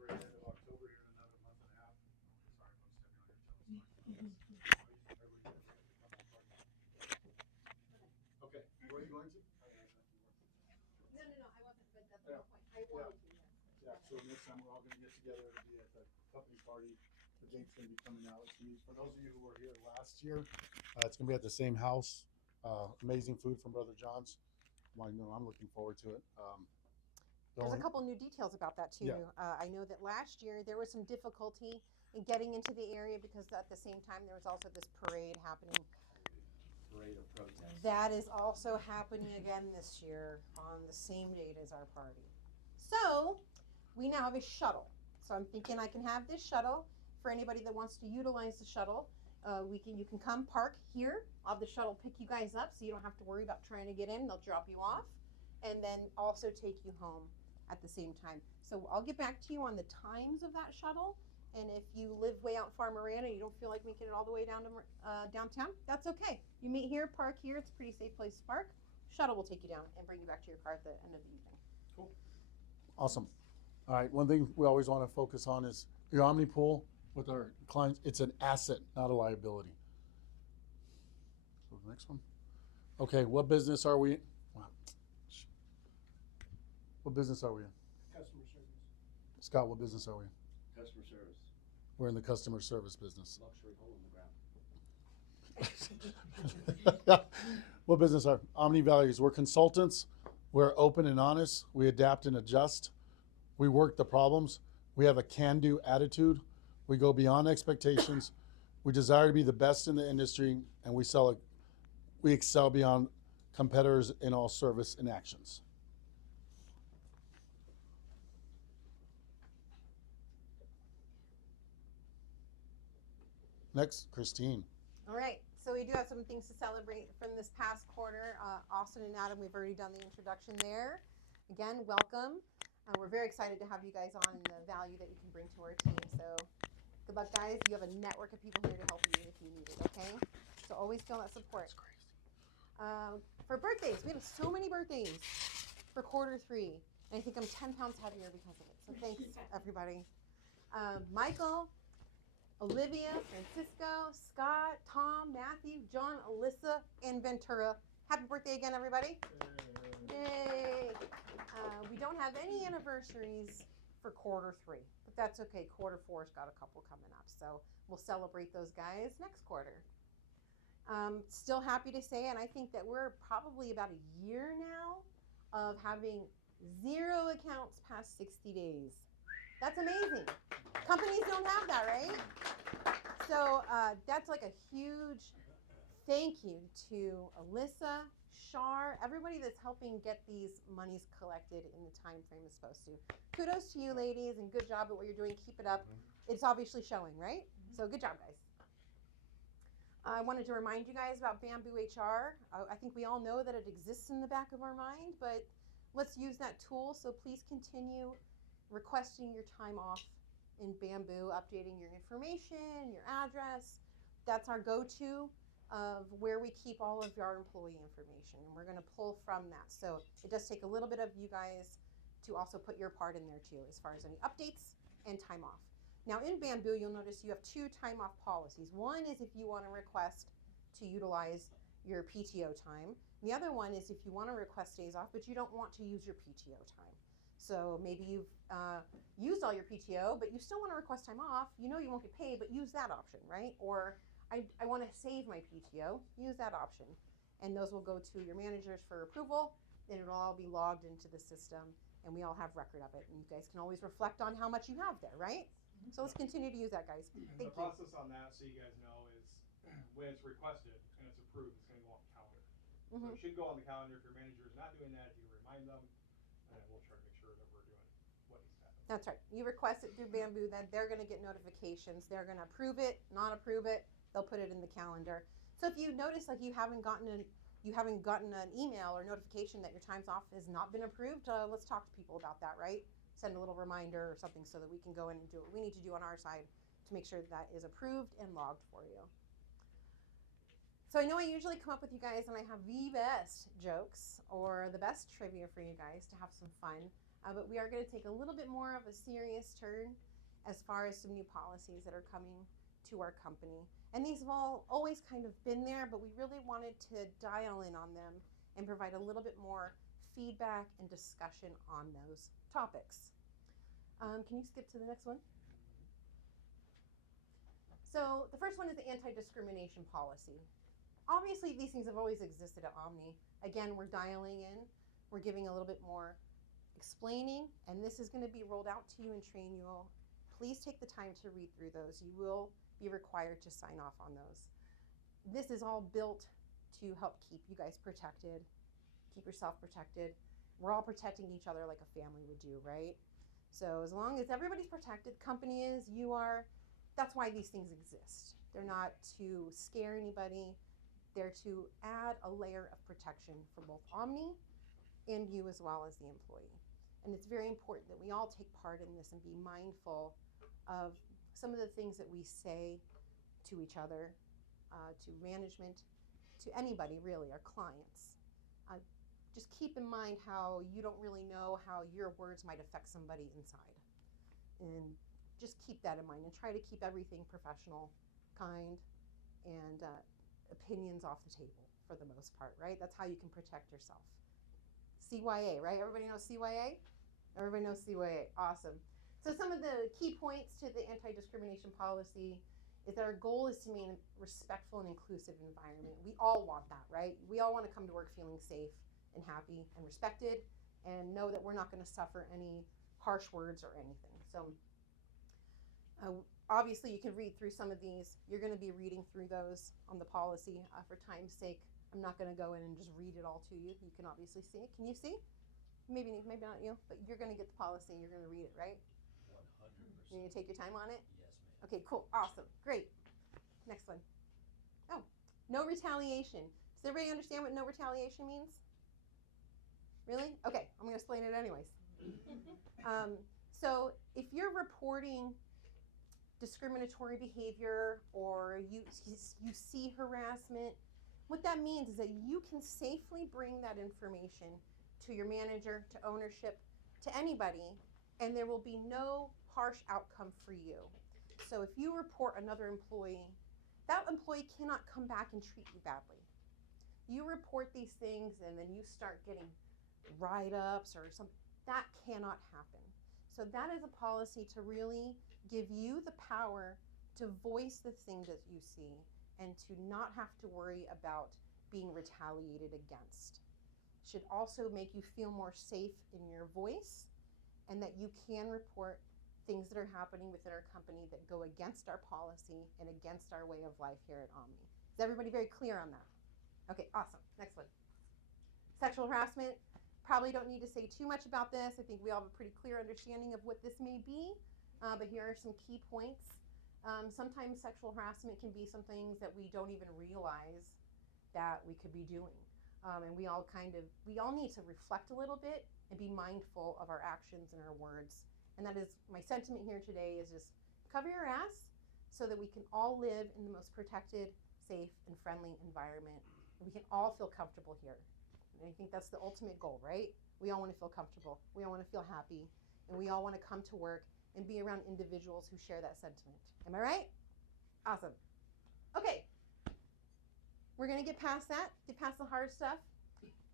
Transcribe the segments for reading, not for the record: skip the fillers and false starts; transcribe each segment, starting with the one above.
we're at the end of October here in another month and a half. Sorry if I'm stepping on your toes. Everybody get ready to come out party. Okay, where are you going to? No, no, no, I wasn't, but that's Yeah. the whole point. I wanted to, yes. Yeah, so next time we're all gonna get together to be at the company party. The date's gonna be coming out. It's gonna be, for those of you who were here last year, it's gonna be at the same house. Amazing food from Brother John's. Well, you know, I'm looking forward to it. There's a Going, couple new details about that too. Yeah. I know that last year there was some difficulty in getting into the area because at the same time there was also this parade happening. Parade of protest. That is also happening again this year on the same date as our party. So we now have a shuttle. So I'm thinking I can have this shuttle for anybody that wants to utilize the shuttle. You can come park here. I'll have the shuttle pick you guys up so you don't have to worry about trying to get in. They'll drop you off and then also take you home at the same time. So I'll get back to you on the times of that shuttle. And if you live way out far Marana and you don't feel like making it all the way down to downtown, that's okay. You meet here, park here. It's a pretty safe place to park. Shuttle will take you down and bring you back to your car at the end of the evening. Cool. Awesome. All right, one thing we always want to focus on is your Omni pool with our clients. It's an asset, not a liability. So the next one. Okay, what business are we in? Wow. What business are we in? Customer service. Scott, what business are we in? Customer service. We're in the customer service business. Luxury hole in the ground. What business are Omni Values? We're consultants. We're open and honest. We adapt and adjust. We work the problems. We have a can-do attitude. We go beyond expectations. We desire to be the best in the industry, and we excel beyond competitors in all service and actions. Next, Christine. All right, so we do have some things to celebrate from this past quarter. Austin and Adam, we've already done the introduction there. Again, welcome. We're very excited to have you guys on and the value that you can bring to our team. So good luck, guys. You have a network of people here to help you if you need it, okay? So always feel that support. For birthdays, we have so many birthdays for quarter three. And I think I'm 10 pounds heavier because of it. So thanks, everybody. Michael, Olivia, Francisco, Scott, Tom, Matthew, John, Alyssa, and Ventura. Happy birthday again, everybody. Yay. We don't have any anniversaries for quarter three, but that's okay. Quarter four's got a couple coming up. So we'll celebrate those guys next quarter. Still happy to say, and I think that we're probably about a year now of having 0 accounts past 60 days. That's amazing. Companies don't have that, right? So that's like a huge thank you to Alyssa, Shar, everybody that's helping get these monies collected in the time frame it's supposed to. Kudos to you, ladies, and good job at what you're doing. Keep it up. It's obviously showing, right? So good job, guys. I wanted to remind you guys about Bamboo HR. I think we all know that it exists in the back of our mind, but let's use that tool. So please continue requesting your time off in Bamboo, updating your information, your address. That's our go-to of where we keep all of our employee information, and we're going to pull from that. So it does take a little bit of you guys to also put your part in there too, as far as any updates and time off. Now in Bamboo, you'll notice you have 2 time off policies. One is if you want to request to utilize your PTO time. The other one is if you want to request days off, but you don't want to use your PTO time. So maybe you've used all your PTO, but you still want to request time off. You know you won't get paid, but use that option, right? Or I want to save my PTO, use that option. And those will go to your managers for approval, and it'll all be logged into the system, and we all have record of it. And you guys can always reflect on how much you have there, right? So let's continue to use that, guys. Thank The you. process on that, so you guys know, is when it's requested and it's approved, it's going to go on the calendar. So it should go on the calendar. If your manager is not doing that, you remind them, and then we'll try to make sure that we're doing what needs to happen. That's right. You request it through Bamboo, then they're going to get notifications. They're going to approve it, not approve it. They'll put it in the calendar. So if you notice like you haven't gotten an email or notification that your time's off has not been approved, let's talk to people about that, right? Send a little reminder or something so that we can go in and do what we need to do on our side to make sure that is approved and logged for you. So I know I usually come up with you guys and I have the best jokes or the best trivia for you guys to have some fun. But we are going to take a little bit more of a serious turn as far as some new policies that are coming to our company. And these have all always kind of been there, but we really wanted to dial in on them and provide a little bit more feedback and discussion on those topics. Can you skip to the next one? So the first one is the anti-discrimination policy. Obviously, these things have always existed at Omni. Again, we're dialing in, we're giving a little bit more explaining, and this is going to be rolled out to you and train you all. Please take the time to read through those. You will be required to sign off on those. This is all built to help keep you guys protected, keep yourself protected. We're all protecting each other like a family would do, right? So as long as everybody's protected, company is, you are, that's why these things exist. They're not to scare anybody. They're to add a layer of protection for both Omni and you as well as the employee. And it's very important that we all take part in this and be mindful of some of the things that we say to each other, to management, to anybody really, our clients. Just keep in mind how you don't really know how your words might affect somebody inside. And just keep that in mind and try to keep everything professional, kind, and opinions off the table for the most part, right? That's how you can protect yourself. CYA, right? Everybody knows CYA? Everybody knows CYA. Awesome. So some of the key points to the anti-discrimination policy is that our goal is to maintain a respectful and inclusive environment. We all want that, right? We all want to come to work feeling safe and happy and respected and know that we're not going to suffer any harsh words or anything. So obviously, you can read through some of these. You're going to be reading through those on the policy. For time's sake, I'm not going to go in and just read it all to you. You can obviously see it. Can you see? Maybe not you, but you're going to get the policy and you're going to read it, right? 100%. You're going to take your time on it? Yes, ma'am. Okay, cool. Awesome. Great. Next one. Oh, no retaliation. Does everybody understand what no retaliation means? Really? Okay, I'm going to explain it anyways. So if you're reporting discriminatory behavior or you see harassment, what that means is that you can safely bring that information to your manager, to ownership, to anybody, and there will be no harsh outcome for you. So if you report another employee, that employee cannot come back and treat you badly. You report these things and then you start getting write-ups or something, that cannot happen. So that is a policy to really give you the power to voice the things that you see and to not have to worry about being retaliated against. Should also make you feel more safe in your voice and that you can report things that are happening within our company that go against our policy and against our way of life here at Omni. Is everybody very clear on that? Okay, awesome. Next one. Sexual harassment. Probably don't need to say too much about this. I think we all have a pretty clear understanding of what this may be, but here are some key points. Sometimes sexual harassment can be some things that we don't even realize that we could be doing. And we all need to reflect a little bit and be mindful of our actions and our words. And that is my sentiment here today is just cover your ass so that we can all live in the most protected, safe, and friendly environment. And we can all feel comfortable here. And I think that's the ultimate goal, right? We all want to feel comfortable. We all want to feel happy. And we all want to come to work and be around individuals who share that sentiment. Am I right? Awesome. Okay. We're going to get past that, get past the hard stuff.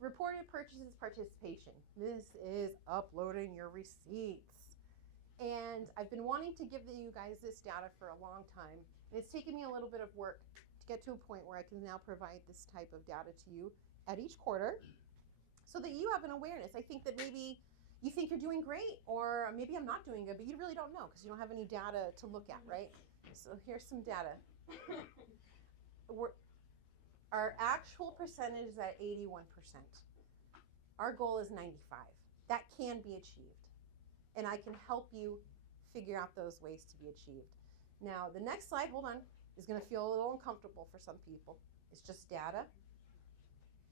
Reported purchases participation. This is uploading your receipts. And I've been wanting to give you guys this data for a long time. And it's taken me a little bit of work to get to a point where I can now provide this type of data to you at each quarter so that you have an awareness. I think that maybe you think you're doing great or maybe I'm not doing good, but you really don't know because you don't have any data to look at, right? So here's some data. Our actual percentage is at 81%. Our goal is 95. That can be achieved. And I can help you figure out those ways to be achieved. Now, the next slide, hold on, is going to feel a little uncomfortable for some people. It's just data.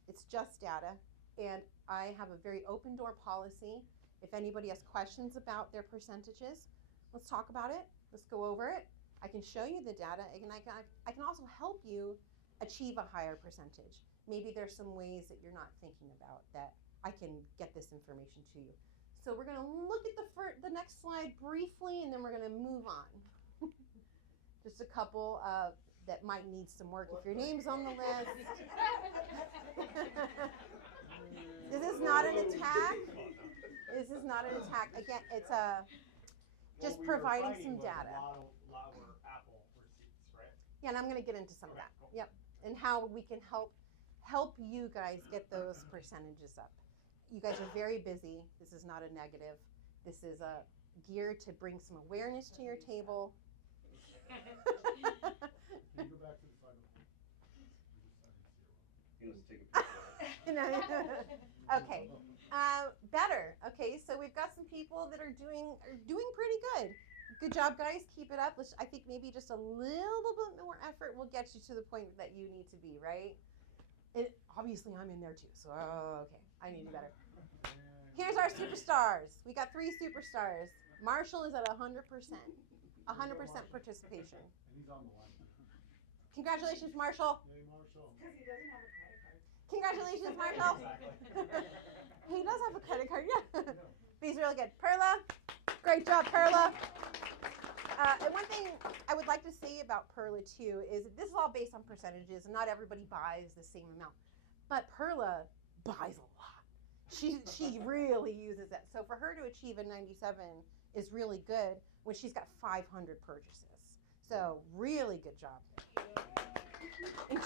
It's just data, and I have a very open door policy. If anybody has questions about their percentages, let's talk about it. Let's go over it. I can show you the data, and I can also help you achieve a higher percentage. Maybe there's some ways that you're not thinking about that I can get this information to you. So we're going to look at the next slide briefly, and then we're going to move on. Just a couple that might need some work if your name's on the list. This is not an attack. This is not an attack. Again, it's just What we were providing finding some was data. A lot were Apple receipts, right? Yeah, and I'm going to get into some of Okay, that. cool. Yep, and how we can help you guys get those percentages up. You guys are very busy. This is not a negative. This is geared to bring some awareness to your table. Can you go back to the final? He wants to take a picture. Okay, better. Okay, so we've got some people that are doing pretty good. Good job, guys. Keep it up. I think maybe just a little bit more effort will get you to the point that you need to be, right? And obviously, I'm in there too. So okay, I need to do better. Here's our superstars. We got 3 superstars. Marshall is at 100%. 100% participation. And he's on the line. Congratulations, Marshall. Hey, Marshall. Because he doesn't have a credit card. Congratulations, Marshall. He does have a credit card, yeah. But he's really good. Perla, great job, Perla. And one thing I would like to say about Perla too is this is all based on percentages, and not everybody buys the same amount. But Perla buys a lot. She really uses it. So for her to achieve a 97 is really good when she's got 500 purchases. So really good job. And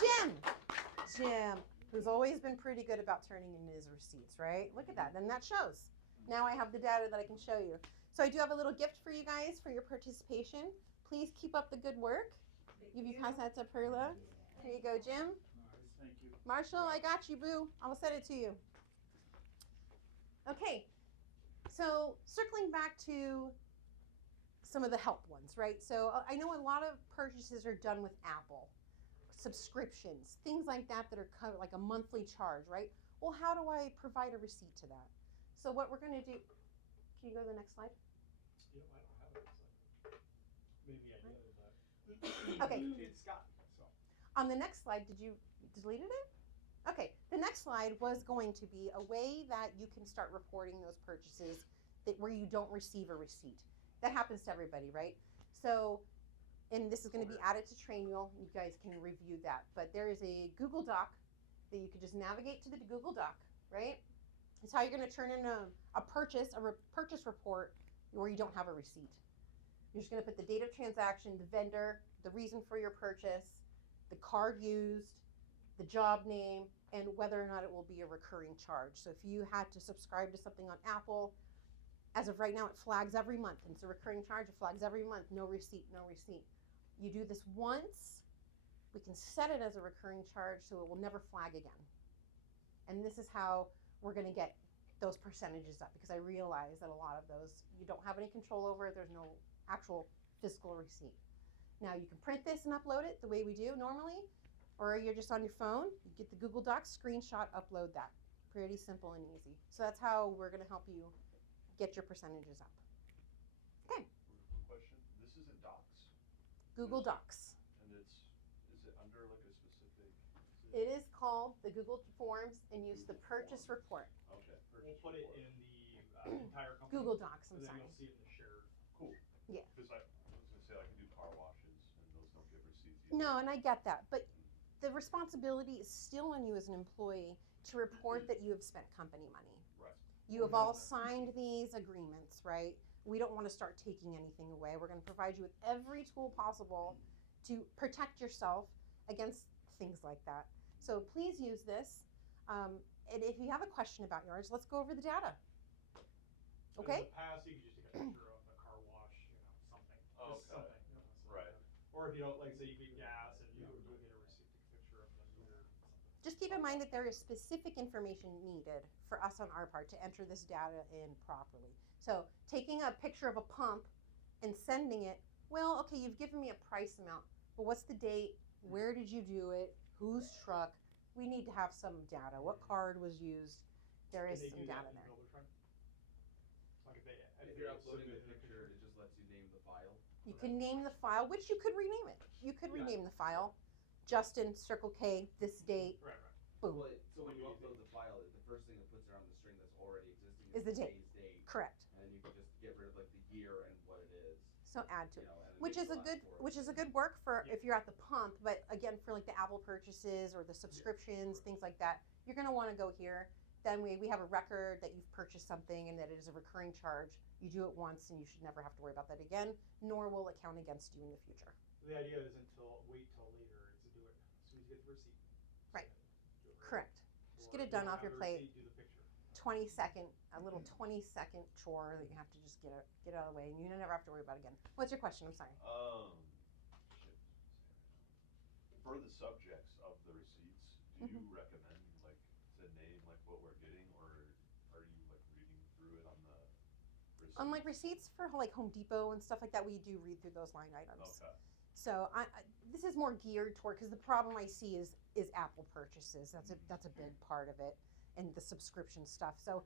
Jim, who's always been pretty good about turning in his receipts, right? Look at that. Then that shows. Now I have the data that I can show you. So I do have a little gift for you guys for your participation. Please keep up the good work. You pass that to Perla. Here you go, Jim. Nice, thank you. Marshall, I got you, boo. I will send it to you. Okay. So circling back to some of the help ones, right? So I know a lot of purchases are done with Apple. Subscriptions, things like that that are covered, like a monthly charge, right? Well, how do I provide a receipt to that? So what we're going to do, can you go to the next slide? You know, I don't have it. So maybe I did, but Okay. It's Scott. So On the next slide, did you deleted it? Okay, the next slide was going to be a way that you can start reporting those purchases where you don't receive a receipt. That happens to everybody, right? So, and this is going to be added to Trainual. You guys can review that. But there is a Google Doc that you can just navigate to the Google Doc, right? It's how you're going to turn in a purchase report where you don't have a receipt. You're just going to put the date of transaction, the vendor, the reason for your purchase, the card used, the job name, and whether or not it will be a recurring charge. So if you had to subscribe to something on Apple, as of right now, it flags every month, and it's a recurring charge. It flags every month. No receipt, no receipt. You do this once, we can set it as a recurring charge so it will never flag again. And this is how we're going to get those percentages up, because I realize that a lot of those you don't have any control over. There's no actual physical receipt. Now you can print this and upload it the way we do normally, or you're just on your phone, you get the Google Docs, screenshot, upload that. Pretty simple and easy. So that's how we're going to help you get your percentages up. Okay, Question, this is in Docs, Google Docs. and is it under like a specific? It is called the Google Forms, and use the purchase report. Okay. we'll put it in the entire company. Google Docs, I'm And then sorry. you'll see it in the shared. Cool. Yeah. Because I was gonna say I can do car washes, and those don't give receipts either. No, and I get that, but the responsibility is still on you as an employee to report that you have spent company money. Right. You have all signed these agreements, right? We don't want to start taking anything away. We're going to provide you with every tool possible to protect yourself against things like that. So please use this. And if you have a question about yours, let's go over the data. But Okay? In the past, you could just take a picture of the car wash, something. Oh, Just okay. something, something Right. like that. Or if you don't, like say you get gas and you get a receipt, take a picture of the meter or something. Just keep in mind that there is specific information needed for us on our part to enter this data in properly. So taking a picture of a pump and sending it, well, okay, you've given me a price amount, but what's the date? Where did you do it? Whose truck? We need to have some data. What card was used? There is Can they some do that data in there. Buildertron? Like if they If you're uploading submit the picture, it just lets you name the file. You can name the file, which you could rename it. You could Yeah. rename the file Justin, Circle K, this date, Right. boom, Well, so when you upload the file, the first thing that puts it on the string that's already existing Is the date. today's date. correct. And then you can just get rid of like the year and what it is. So add to You it. know, and it Which makes is a lot good, more- which is a good work for if you're at the pump, but again, for like the Apple purchases or the subscriptions, things like that, you're gonna wanna go here. Then we have a record that you've purchased something and that it is a recurring charge. You do it once and you should never have to worry about that again, nor will it count against you in the future. The idea isn't to wait till later, it's to do it as soon as you get the receipt. Right. Do it right Correct. away. Just Or get it if you done don't off your have the plate. receipt, Do the picture. 20-second, a little 20-second chore that you have to just get out of the way and you never have to worry about it again. What's your question? I'm sorry. Shit. For the subjects of the receipts, do you recommend like to name like what we're getting, or are you like reading through it on the receipts? Unlike receipts for like Home Depot and stuff like that, we do read through those line items. Okay. So this is more geared toward, because the problem I see is Apple purchases. That's a big part of it, and the subscription stuff. So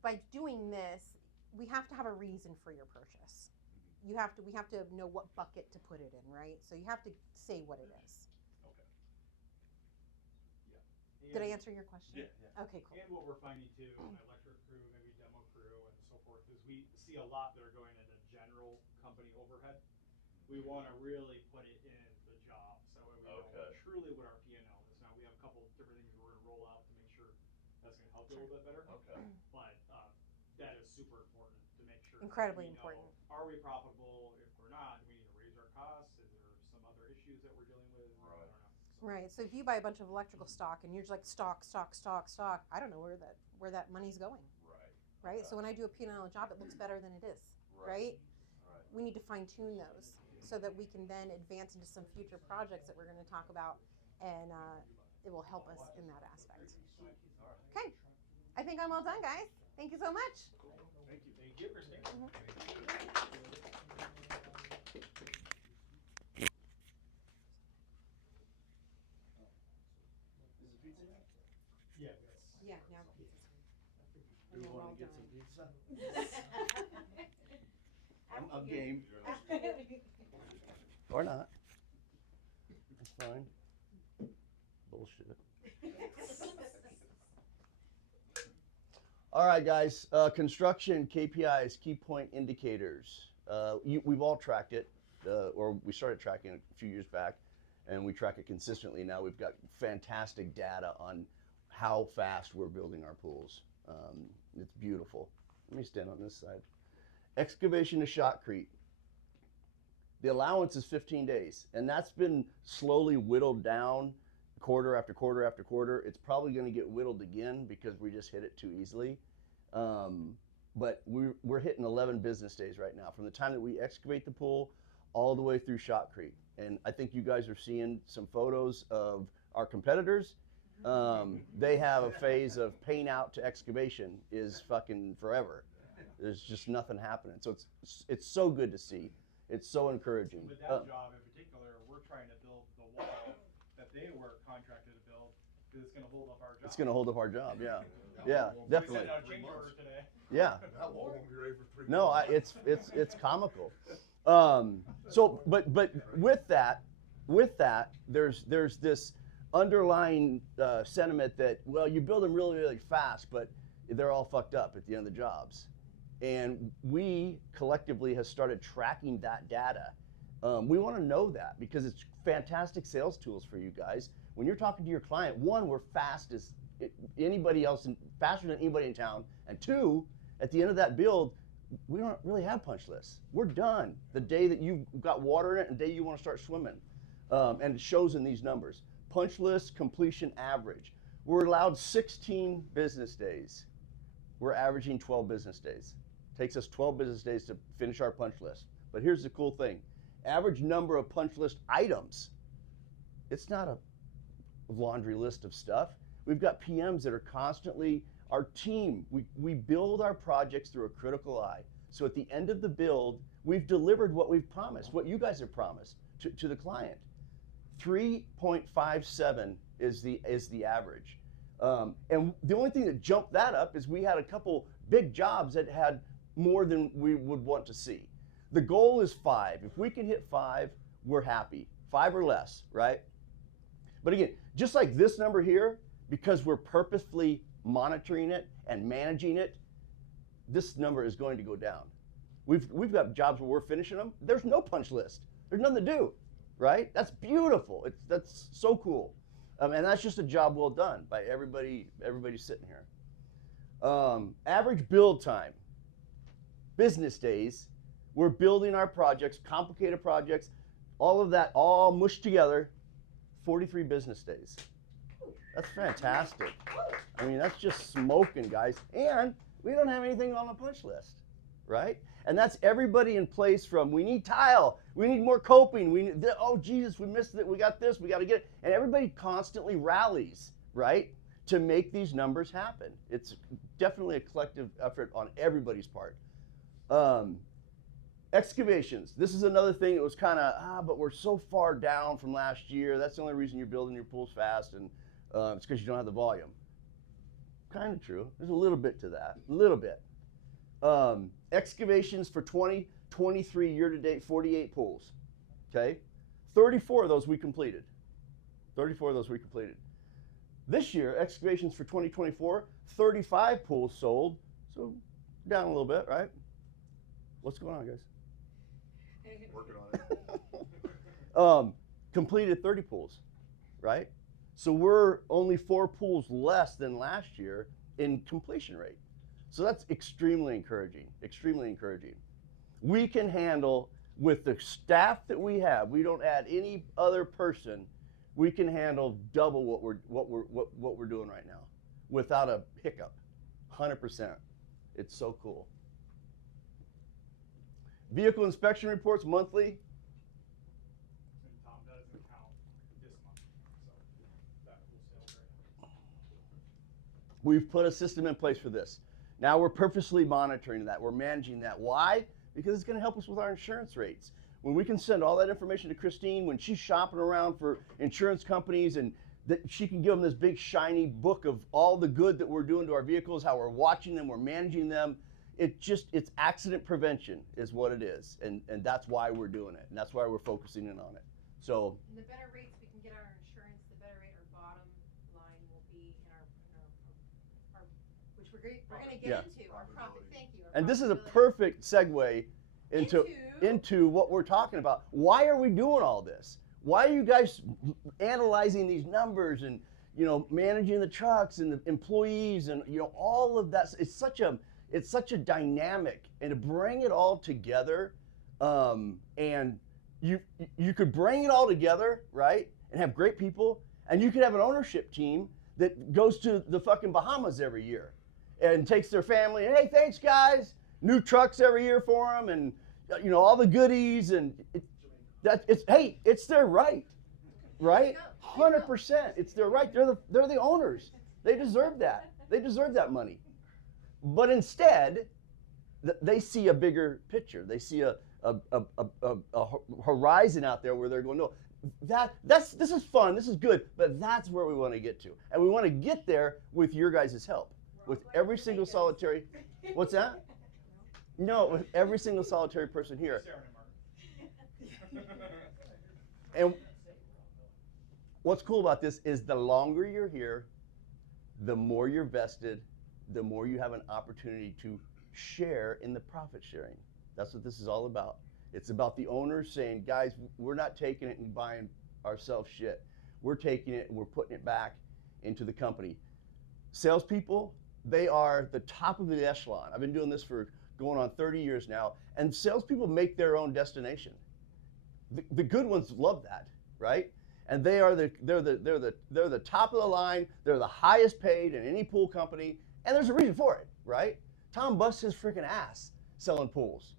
by doing this, we have to have a reason for your purchase. We have to know what bucket to put it in, right? So you have to say what it is. Okay. Did I And- answer your question? Yeah. Okay, cool. And what we're finding too, my electric crew, maybe demo crew and so forth, is we see a lot that are going into general company overhead. We wanna really put it in the job, so that we know Okay. truly what our P and L is. Now, we have a couple different things we're gonna roll out to make sure that's gonna help you a little bit better. Okay. But, that is super important to make sure. that Incredibly we know, important. Are we profitable? If we're not, do we need to raise our costs? Is there some other issues that we're dealing with? I Right. don't know. So- Right. So if you buy a bunch of electrical stock and you're just like stock, I don't know where that money's going, Right. right? Okay. So when I do a P&L job, it looks better than it is, right? Right. We need to fine tune those so that we can then advance into some future projects that we're going to talk about, and it will help us in that aspect. Okay, I think I'm all done, guys. Thank you so much. Thank you. Thank you, Christine. Is the pizza yet? Yeah, Yeah, now pizza's Do we then we're all wanna get done. some pizza? I'm game. Or not. That's fine. Bullshit. All right, guys. Construction KPIs, key point indicators. We've all tracked it, or we started tracking it a few years back, and we track it consistently now. We've got fantastic data on how fast we're building our pools. It's beautiful. Let me stand on this side. Excavation to shotcrete. The allowance is 15 days, and that's been slowly whittled down quarter after quarter after quarter. It's probably going to get whittled again because we just hit it too easily. But we're hitting 11 business days right now from the time that we excavate the pool all the way through shotcrete. And I think you guys are seeing some photos of our competitors. They have a phase of paint out to excavation is fucking forever. There's just nothing happening. So it's so good to see. It's so encouraging. With that job in particular, we're trying to build the wall that they were contracted to build, because it's gonna hold up our job. Oh. Oh, Uh, It's gonna hold up our job, yeah. Yeah. Yeah, We definitely. sent out a change order today. Yeah. That wall won't be ready for 3 No, months. it's comical. So, but with that, there's this underlying sentiment that, well, you build them really, really fast, but they're all fucked up at the end of the jobs. And we collectively have started tracking that data. We want to know that because it's fantastic sales tools for you guys. When you're talking to your client, one, we're fast as anybody else, faster than anybody in town. And two, at the end of that build, we don't really have punch lists. We're done the day that you've got water in it and the day you want to start swimming. And it shows in these numbers. Punch list completion average. We're allowed 16 business days. We're averaging 12 business days. Takes us 12 business days to finish our punch list. But here's the cool thing. Average number of punch list items. It's not a laundry list of stuff. We've got PMs that are constantly, our team, we build our projects through a critical eye. So at the end of the build, we've delivered what we've promised, what you guys have promised to the client. 3.57 is the average. And the only thing that jumped that up is we had a couple big jobs that had more than we would want to see. The goal is 5. If we can hit 5, we're happy. 5 or less, right? But again, just like this number here, because we're purposefully monitoring it and managing it, this number is going to go down. We've got jobs where we're finishing them. There's no punch list. There's nothing to do, right? That's beautiful. That's so cool. And that's just a job well done by everybody sitting here. Average build time, business days. We're building our projects, complicated projects, all of that, all mushed together, 43 business days. That's fantastic. I mean, that's just smoking, guys. And we don't have anything on the punch list, right? And that's everybody in place from, we need tile, we need more coping, we need, oh Jesus, we missed it, we got this, we got to get it. And everybody constantly rallies, right, to make these numbers happen. It's definitely a collective effort on everybody's part. Excavations. This is another thing that was kind of, but we're so far down from last year. That's the only reason you're building your pools fast, and it's because you don't have the volume. Kind of true. There's a little bit to that. A little bit. Excavations for 2023 year-to-date, 48 pools. Okay? 34 of those we completed. 34 of those we completed. This year, excavations for 2024, 35 pools sold. So down a little bit, right? What's going on, guys? Working on it. Completed 30 pools, right? So we're only 4 pools less than last year in completion rate. So that's extremely encouraging, extremely encouraging. We can handle, with the staff that we have, we don't add any other person, we can handle double what we're doing right now without a hiccup, 100%. It's so cool. Vehicle inspection reports monthly. And Tom does an account this month, so that will sell right now. We've put a system in place for this. Now we're purposely monitoring that. We're managing that. Why? Because it's going to help us with our insurance rates. When we can send all that information to Christine, when she's shopping around for insurance companies, and that she can give them this big shiny book of all the good that we're doing to our vehicles, how we're watching them, we're managing them. It's accident prevention is what it is. And that's why we're doing it. And that's why we're focusing in on it. So And the better rates we can get our insurance, the better rate our bottom line will be in our which we're going to get Yeah. into, our profit, thank you. our and this is a profitability. perfect segue into what we're talking about. Why are we doing all this? Why are you guys analyzing these numbers and, managing the trucks and the employees and, all of that? It's such a dynamic, and to bring it all together, and you could bring it all together, right, and have great people, and you could have an ownership team that goes to the fucking Bahamas every year and takes their family, and hey, thanks guys, new trucks every year for them, and all the goodies, and it's their right, 100%, it's their right. They're the owners. They deserve that. They deserve that money. But instead, they see a bigger picture. They see a horizon out there where they're going, no, this is fun, this is good, but that's where we want to get to. And we want to get there with your guys' help. With every single solitary, what's that? No, with every single solitary person here. Sarah and Mark. And what's cool about this is the longer you're here, the more you're vested, the more you have an opportunity to share in the profit sharing. That's what this is all about. It's about the owners saying, guys, we're not taking it and buying ourselves shit. We're taking it and we're putting it back into the company. Salespeople, they are the top of the echelon. I've been doing this for going on 30 years now, and salespeople make their own destination. The good ones love that, right? And they're the top of the line. They're the highest paid in any pool company. And there's a reason for it, right? Tom busts his freaking ass selling pools.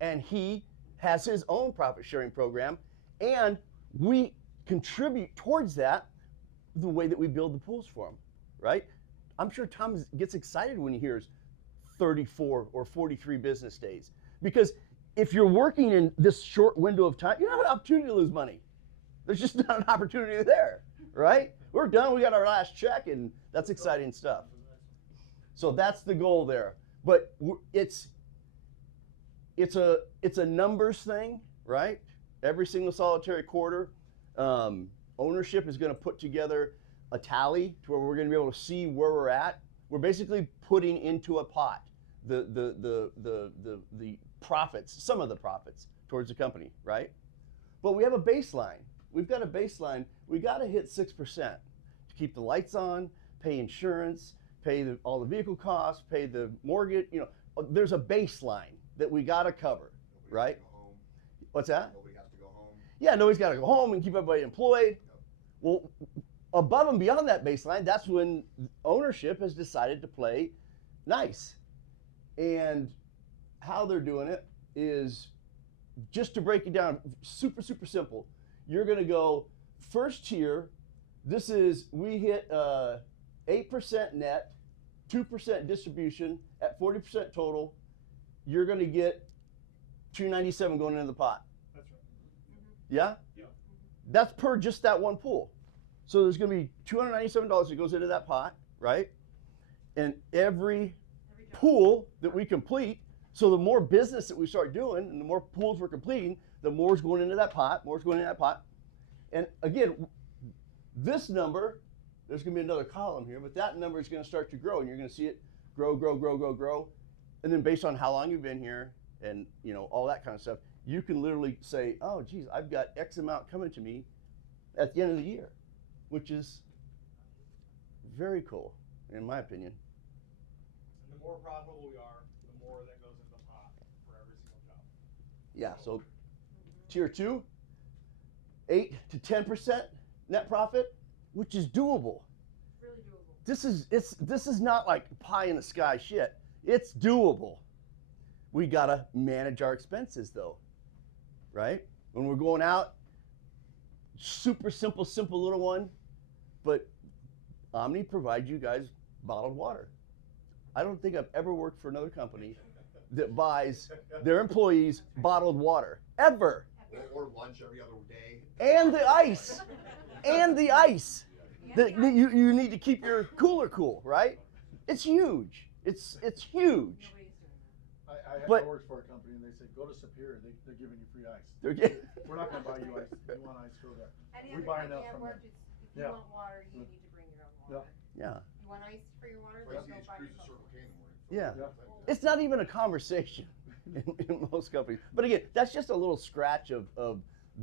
And he has his own profit sharing program. And we contribute towards that the way that we build the pools for him, right? I'm sure Tom gets excited when he hears 34 or 43 business days. Because if you're working in this short window of time, you don't have an opportunity to lose money. There's just not an opportunity there, right? We're done, we got our last check, and that's exciting stuff. So that's the goal there. But it's a numbers thing, right? Every single solitary quarter. ownership is going to put together a tally to where we're going to be able to see where we're at. We're basically putting into a pot the profits, some of the profits towards the company, right? But we have a baseline. We've got a baseline. We got to hit 6% to keep the lights on, pay insurance, pay all the vehicle costs, pay the mortgage. You know, there's a baseline that we got to cover, Nobody right? has to go home. What's that? Nobody has to go home. Yeah, nobody's got to go home and keep everybody employed. Well, above and beyond that baseline, that's when ownership has decided to play nice. And how they're doing it is, just to break it down, super, super simple. You're going to go first tier. This is, we hit 8% net, 2% distribution at 40% total. You're going to get $297 going into the pot. That's right. Yeah? Yeah. That's per just that one pool. So there's going to be $297 that goes into that pot, right? And every pool that we complete, so the more business that we start doing and the more pools we're completing, the more is going into that pot, more is going into that pot. And again, this number, there's going to be another column here, but that number is going to start to grow, and you're going to see it grow, grow, grow, grow, grow. And then based on how long you've been here and, you know, all that kind of stuff, you can literally say, oh, geez, I've got X amount coming to me at the end of the year, which is very cool, in my opinion. And the more profitable we are, the more that goes into the pot for every single job. Yeah, so tier 2, 8 to 10% net profit, which is doable. Really doable. This is not like pie in the sky shit. It's doable. We gotta manage our expenses though, right? When we're going out, super simple little one, but Omni provides you guys bottled water. I don't think I've ever worked for another company that buys their employees bottled water, ever. Or lunch every other day. And the ice. And the ice. That you need to keep your cooler cool, right? It's huge. It's huge. I But- worked for a company and they said, go to Superior, they're giving you free ice. They're getting, We're not gonna buy you ice, you want ice, go there. Any We other buying company out I've from worked, them. if you Yeah. want water, you need to bring your own Yeah. water. yeah. You want ice for your water, I then see go these buy cruises yourself. Circle K in the morning. Yeah. Yeah. It's not even a conversation in most companies. But again, that's just a little scratch of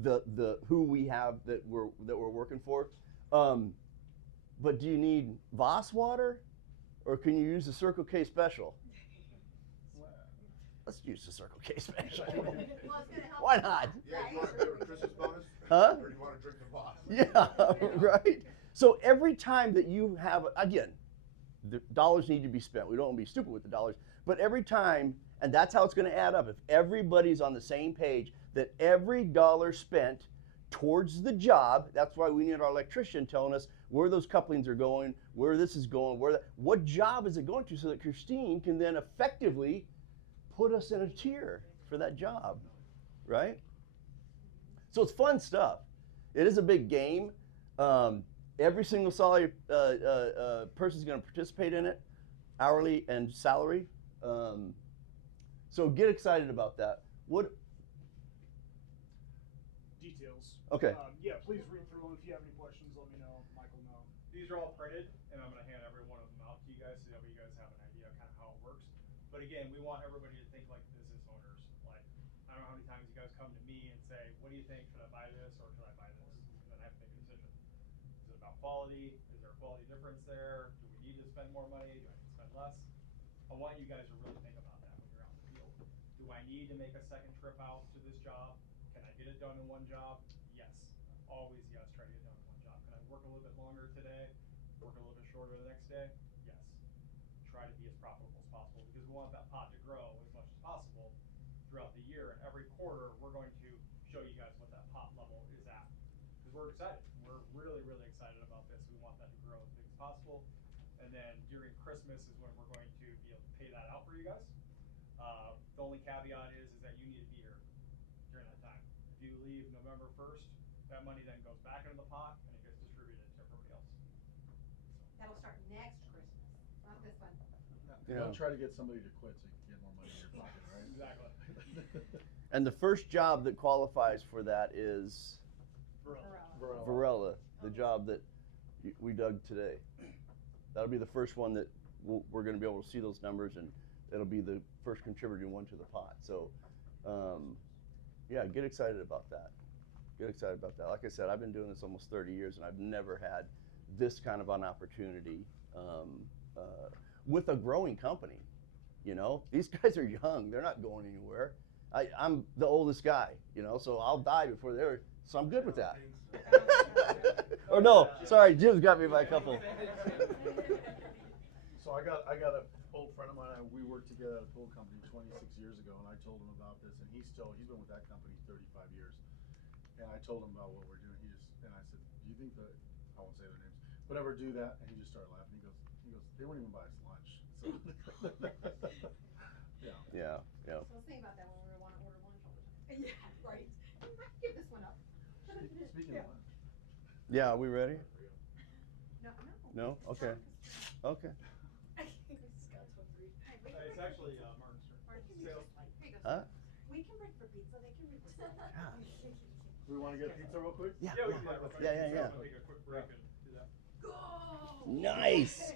the who we have that we're working for. But do you need Voss water, or can you use the Circle K special? Let's use the Circle K special. Well, it's gonna help. Why not? Yeah, do you want to do a Christmas bonus? Huh? Or do you want to drink the boss? Yeah, right. So every time that you have, again, the dollars need to be spent. We don't want to be stupid with the dollars, but every time, and that's how it's going to add up. If everybody's on the same page, that every dollar spent towards the job, that's why we need our electrician telling us where those couplings are going, where this is going, what job is it going to, so that Christine can then effectively put us in a tier for that job, right? So it's fun stuff. It is a big game. Every single salary person is going to participate in it, hourly and salary. So get excited about that. What? Details. Okay. Yeah, please read through them. If you have any questions, let me know. Michael, know. These are all printed, and I'm going to hand every one of them out to you guys so that way you guys have an idea of kind of how it works. But again, we want everybody to think like business owners. Like, I don't know how many times you guys come to me and say, what do you think? Should I buy this or should I buy this? And then I have to make a decision. Is it about quality? Is there a quality difference there? Do we need to spend more money? Do I need to spend less? I want you guys to really think about that when you're out in the field. Do I need to make a second trip out to this job? Can I get it done in one job? Yes. Always yes, try to get it done in one job. Can I work a little bit longer today? Work a little bit shorter the next day? Yes. Try to be as profitable as possible because we want that pot to grow as much as possible throughout the year. And every quarter, we're going to show you guys what that pot level is at. Because we're excited. We're really, really excited about this. We want that to grow as big as possible. And then during Christmas is when we're going to be able to pay that out for you guys. The only caveat is that you need to be here during that time. If you leave November 1st, that money then goes back into the pot and it gets distributed to everybody else. That'll start next Christmas, not this one. Yeah. Don't try to get somebody to quit so you can get more money in your pocket, right? Exactly. And the first job that qualifies for that is Varela. Varela. Varela. the job that we dug today. That'll be the first one that we're going to be able to see those numbers, and it'll be the first contributing one to the pot. So, yeah, get excited about that. Get excited about that. Like I said, I've been doing this almost 30 years, and I've never had this kind of an opportunity with a growing company. You know, these guys are young; they're not going anywhere. I'm the oldest guy, you know, so I'll die before they're. So I'm good with that. Or no, sorry, Jim's got me by a couple. So I got an old friend of mine. We worked together at a pool company 26 years ago, and I told him about this, and he's been with that company 35 years. And I told him about what we're doing. And I said, "Do you think that I won't say their names, but ever do that?" And he just started laughing. He goes, "They won't even buy us lunch." So, yeah. Yeah. So let's think about that when we want to order lunch all the time. Yeah, right. Give this one up. Speaking of lunch. Yeah, are we ready? No. No? Okay. Okay. It's actually Martin's turn. Sales. Huh? We can break for pizza, they can break for Do we want to get pizza real quick? Yeah. Yeah, we can do that real quick. Yeah. Take a quick break and do that. Nice.